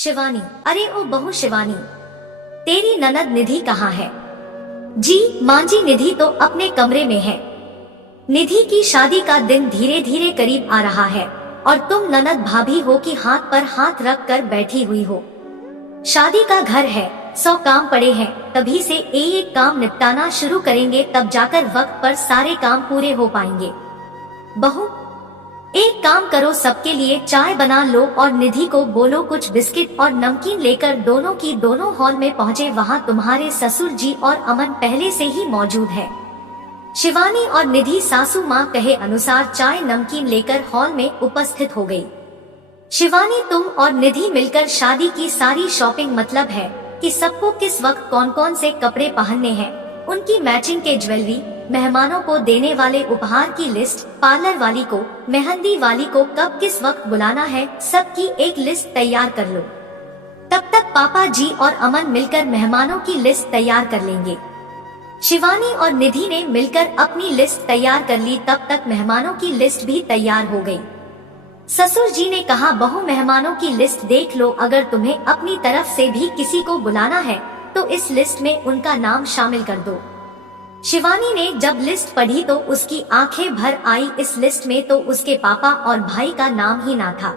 शिवानी, अरे ओ बहू शिवानी, तेरी ननद निधि कहाँ है? जी माँ जी, निधि तो अपने कमरे में है। निधि की शादी का दिन धीरे धीरे करीब आ रहा है और तुम ननद भाभी हो कि हाथ पर हाथ रख कर बैठी हुई हो। शादी का घर है, 100 काम पड़े हैं, तभी से एक काम निपटाना शुरू करेंगे, तब जाकर वक्त पर सारे काम पूरे हो पाएंगे। बहू एक काम करो, सबके लिए चाय बना लो और निधि को बोलो कुछ बिस्किट और नमकीन लेकर दोनों की दोनों हॉल में पहुँचे। वहाँ तुम्हारे ससुर जी और अमन पहले से ही मौजूद है। शिवानी और निधि सासू माँ कहे अनुसार चाय नमकीन लेकर हॉल में उपस्थित हो गई। शिवानी, तुम और निधि मिलकर शादी की सारी शॉपिंग, मतलब है कि सबको किस वक्त कौन कौन से कपड़े पहनने हैं, उनकी मैचिंग के ज्वेलरी, मेहमानों को देने वाले उपहार की लिस्ट, पार्लर वाली को, मेहंदी वाली को कब किस वक्त बुलाना है, सबकी एक लिस्ट तैयार कर लो। तब तक पापा जी और अमन मिलकर मेहमानों की लिस्ट तैयार कर लेंगे। शिवानी और निधि ने मिलकर अपनी लिस्ट तैयार कर ली। तब तक मेहमानों की लिस्ट भी तैयार हो गई। ससुर जी ने कहा, बहू मेहमानों की लिस्ट देख लो, अगर तुम्हें अपनी तरफ से भी किसी को बुलाना है तो इस लिस्ट में उनका नाम शामिल कर दो। शिवानी ने जब लिस्ट पढ़ी तो उसकी आंखें भर आई। इस लिस्ट में तो उसके पापा और भाई का नाम ही ना था।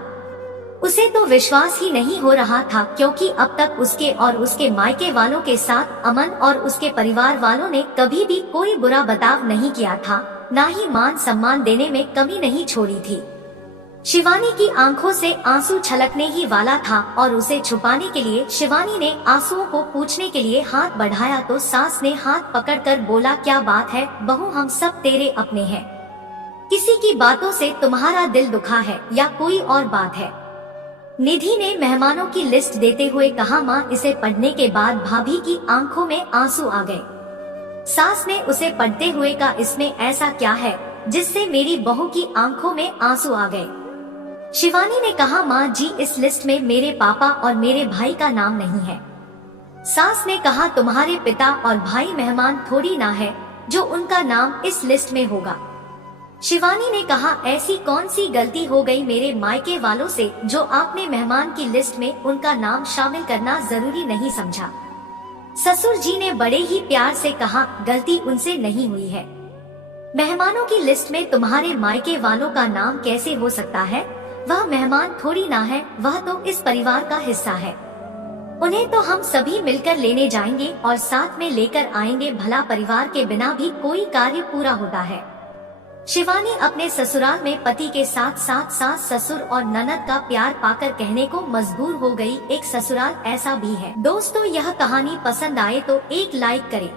उसे तो विश्वास ही नहीं हो रहा था, क्योंकि अब तक उसके और उसके मायके वालों के साथ अमन और उसके परिवार वालों ने कभी भी कोई बुरा बर्ताव नहीं किया था, ना ही मान सम्मान देने में कमी नहीं छोड़ी थी। शिवानी की आंखों से आंसू छलकने ही वाला था और उसे छुपाने के लिए शिवानी ने आंसुओं को पूछने के लिए हाथ बढ़ाया तो सास ने हाथ पकड़कर बोला, क्या बात है बहू, हम सब तेरे अपने हैं। किसी की बातों से तुम्हारा दिल दुखा है या कोई और बात है? निधि ने मेहमानों की लिस्ट देते हुए कहा, माँ, इसे पढ़ने के बाद भाभी की आंखों में आंसू आ गए। सास ने उसे पढ़ते हुए कहा, इसमें ऐसा क्या है जिससे मेरी बहू की आंखों में आंसू आ गए? शिवानी ने कहा, माँ जी, इस लिस्ट में मेरे पापा और मेरे भाई का नाम नहीं है। सास ने कहा, तुम्हारे पिता और भाई मेहमान थोड़ी ना है जो उनका नाम इस लिस्ट में होगा। शिवानी ने कहा, ऐसी कौन सी गलती हो गई मेरे मायके वालों से जो आपने मेहमान की लिस्ट में उनका नाम शामिल करना जरूरी नहीं समझा? ससुर जी ने बड़े ही प्यार से कहा, गलती उनसे नहीं हुई है। मेहमानों की लिस्ट में तुम्हारे मायके वालों का नाम कैसे हो सकता है? वह मेहमान थोड़ी ना है, वह तो इस परिवार का हिस्सा है। उन्हें तो हम सभी मिलकर लेने जाएंगे और साथ में लेकर आएंगे, भला परिवार के बिना भी कोई कार्य पूरा होता है। शिवानी अपने ससुराल में पति के साथ साथ सास, ससुर और ननद का प्यार पाकर कहने को मजबूर हो गई, एक ससुराल ऐसा भी है। दोस्तों, यह कहानी पसंद आए तो एक लाइक करें।